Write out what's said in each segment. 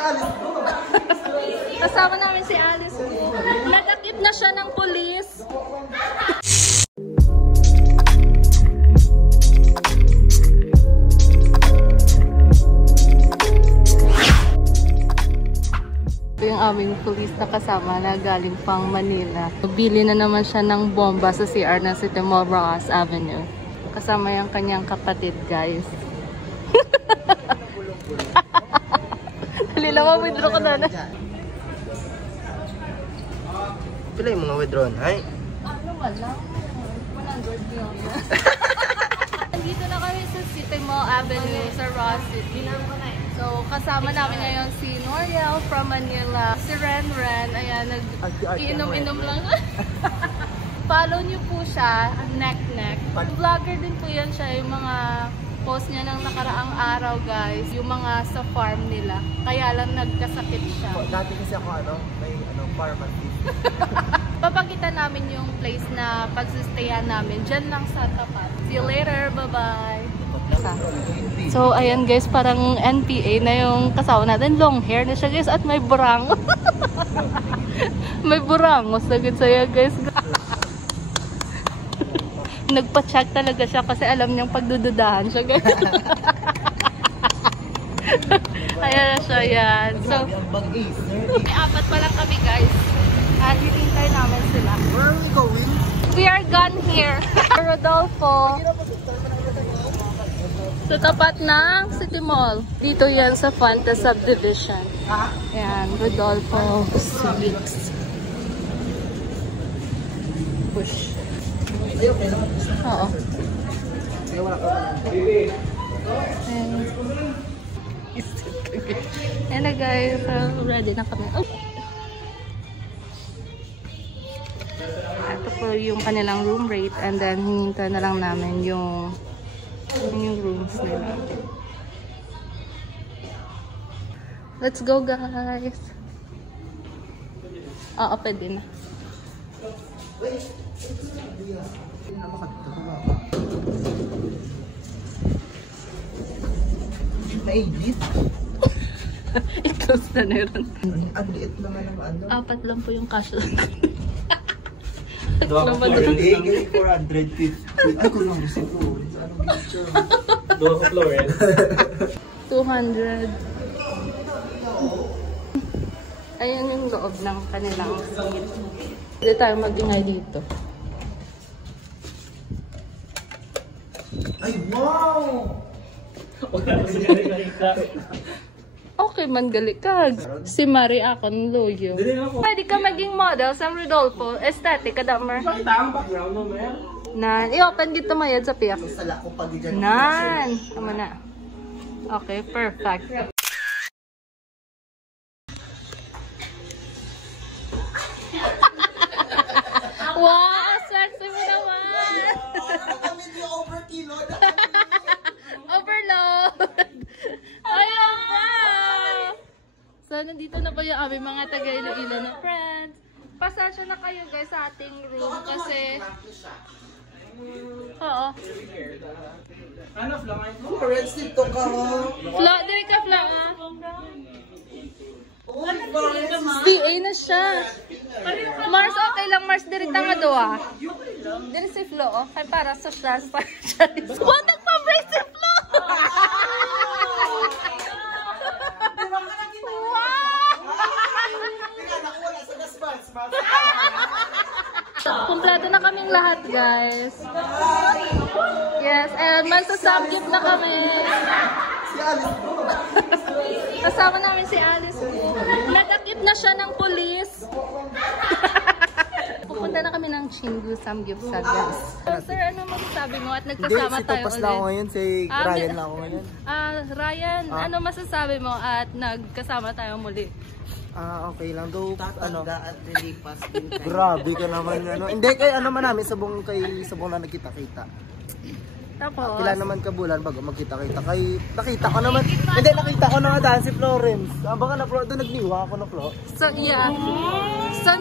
Alice po. Kasama namin si Alice po. Nagakip na siya ng pulis. Yung aming pulis na kasama na galing pang Manila. Bili na naman siya ng bomba sa CR ng City Mall Rojas Avenue. Kasama yung kanyang kapatid, guys. Dali lang ako, withdraw ka na. Pila yung mga withdrawn, ay? Ano wala? 100 million. Nandito na kami sa City Mall Avenue sa Ross City. So, kasama namin ngayon si Noriel from Manila, si Renren, ayan, nag-iinom-inom lang. Follow niyo po siya, neck. Vlogger din po yan siya, yung mga post niya ng nakaraang araw, guys, yung mga sa farm nila. Kaya lang nagkasakit siya. Dati kasi ako, may farm at Papakita namin yung place na pagsustayan namin. Diyan lang sa tapat. See you later, bye-bye! So, ayan guys, parang NPA na yung kasama natin. Long hair na siya guys at may burang. May burangos na good sa'yo guys. Nagpa-check talaga siya kasi alam niyang pagdududahan siya guys. Ayan na siya yan. So, may apat pa lang kami guys. At hitintay namin sila. Where are we going? We are gone here. Rodolfo. Sa tapat ng City Mall. Dito yan sa Fanta Subdivision. Ayan, Rodolfo Sweets. Push. Oo. Ayan na guys, ready na kami. Oh. Ito po yung kanilang room rate and then hinintay na lang namin yung rooms nila. Let's go guys! Oo, pwede na. Naigit? I-close na meron. Ang liit naman ang ano. Apat lang po yung cash. Doon 450. Ay, kung lang gusto ko. Doon ko Florel. 200. Ayan yung loob ng kanilang seat. Hindi tayo mag-ingay dito. Ay, wow! Okay man, galikag. Si Marie akong loyo. Pwede ka maging model sa Rodolfo. Aesthetic ka damer. Nan. I-open dito mayad sa piyak. Nan. Tama na. Okay, perfect. Wow! Sexy mo naman! Overload! Ayaw pa! So, nandito na po yung aming mga taga-Iloilo na friends. Pasensya na kayo guys sa ating room kasi... Oo. Ano, flangan ko? Florence, dito ka. Dito ka, flangan. CA na siya. Mars, okay lang. Mars, dirita nga doa. Dito si Flo, oh. Kaya para sa stars, para siya. What? Nagpa-break si Flo! Kompleto na kaming lahat, guys. Yes, and magsasubgift na kami. Si Alice po. Kasama namin si Alice po. Nagakip na siya ng pulis. Pupunta na kami ng Chingu Samgyupsal, guys. So, sir, ano masasabi mo at nagkasama tayo ulit? Hindi, si Topas lang ako ngayon. Si Ryan lang ako ngayon. Ryan, ano masasabi mo at nagkasama tayo muli? Okay lang daw. Tatanda at nilipas din kayo. Grabe ka naman. Hindi, kay ano man namin, sabong na nagkita-kita. Tapos? Kailan naman kabulan bago magkita-kita. Nakita ko naman. Hindi, nakita ko na nga daan si Florence. Baka na Flo, doon nagniwa ako na Flo. So, yeah. So,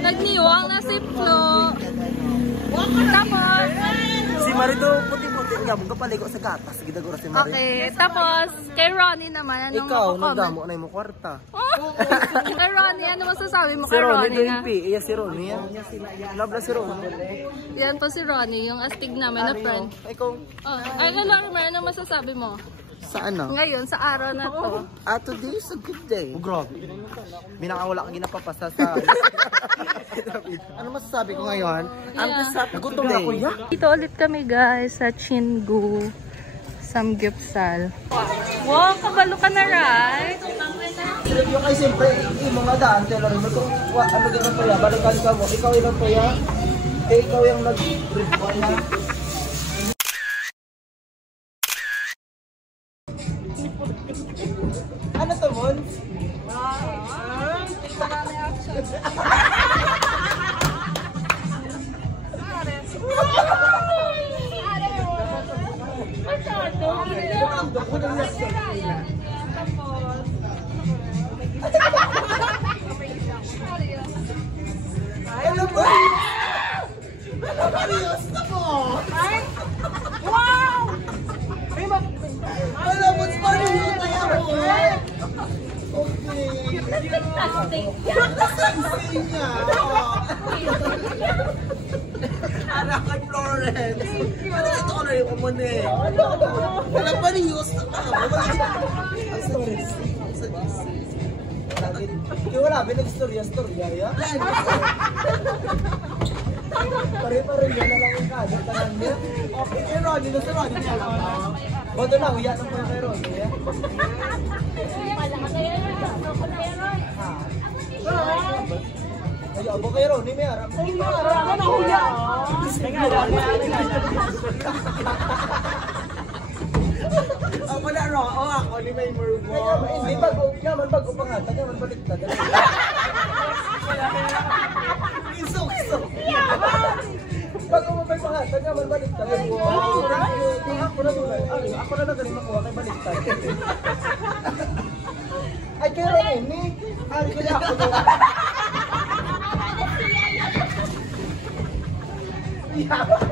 nagniwang na si Flo. Tapos? Si Marito, puti mo. Yabong ka paliko sa gatas. Gidagura si Marie. Okay, tapos kay Ronnie naman, anong Ikaw, mako-comment? nagdamo na mo kwarta. Kay Ronnie, ano masasabi mo Si kay Ronnie Ronnie na? doon pi. Iya si Ronnie. Love na si Ronnie. Yan po si Ronnie, yung astig namin na friend. Ikaw, Oh, ay, Lormer, ano masasabi mo? sa ano? Ngayon, sa araw na to. Today is a good day. Oh, grabe. Binakawala kang ginapapasa sa... Ano masasabi ko ngayon? I'm just happy gutom ako, ya. Dito ulit kami guys sa Chingu, Samgyupsal. Wow, kabalo ka na, right? Yung kay siyempre, yung mga daan, telo rin mo ito, ano gano'n po ya, balikan ka mo, ikaw yun po ya, ikaw yung nag-rip ko na. Ano to, Mon? Ano ba? Marios na po! Wow! Wala mo sa Marios na yan po! Okay. Nasing niya! Anak kay Florence! Ano ito ko na yung umune? Wala Marios na ka! Ang stories. Kaya wala, binag-storya, ya? Pare-pare yan na lang yung kagat na lang niya. Okay, kay Ronnie, nasa Ronnie niya lang. Bato na, huya ng mga kay Ronnie, ya? Ay, abo kay Ronnie, may harap. Ay, may harap na huya! Ako na, Ro. Ako ni may murmo. Hindi, bago pa nga. Taga, man baliktad. Iso. Bago mo pa nga. Taga, man baliktad. Ako na galing makuha kay baliktad. Ay, kaya rin, Nick. Ay, kaya ako na.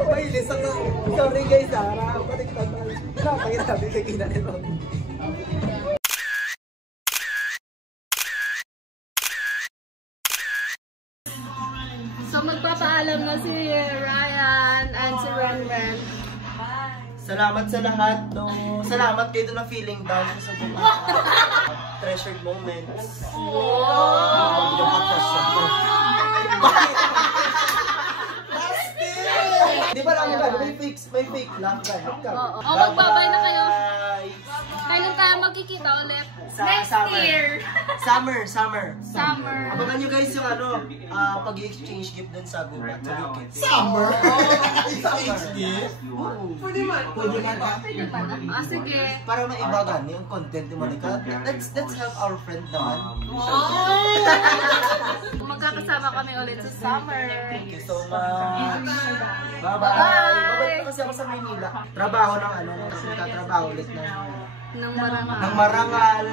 Mailis ako. Sorry guys, Sarah. Baliktad na. Napakitabi sa kina nito. So magpapaalam na si Ryan and si Renren. Salamat sa lahat. No? Salamat kayo na feeling down sa buhay. Treasured moments. Yung ka-question ko. Bakit? Di ba lang ba? May fake lang. Oo. Magbabay na kayo. Kailan tayo magkikita ulit? Next year. Summer. Abangan nyo guys yung pag-exchange gift dun sa gubat. Summer? Exchange gift? Pwede man. Sige. Para maibagan yung content ni Monica. Let's help our friend naman. Magkakasama kami ulit sa summer. Thank you so much. Bye-bye. Babalik na kasi ako sa Maynila. Trabaho ng magtatrabaho ulit Ng marangal. ng marangal,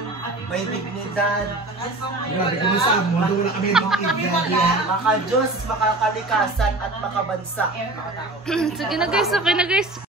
may dignidad. Grabe, kumusta mo? Doon na kami ng igyan. Maka-Diyos, makakalikasan at makabansa. Sige na guys, okay na guys.